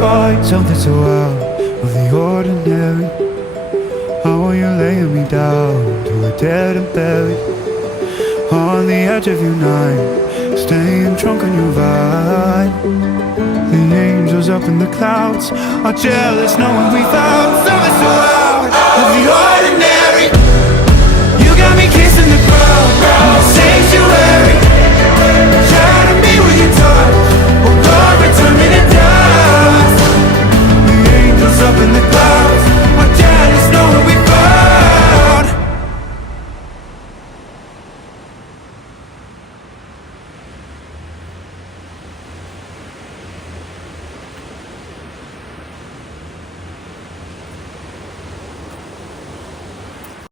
find something so out of the ordinary? How are you laying me down to a dead and buried? On the edge of your night, staying drunk on your vine. The angels up in the clouds are jealous knowing we found something so out.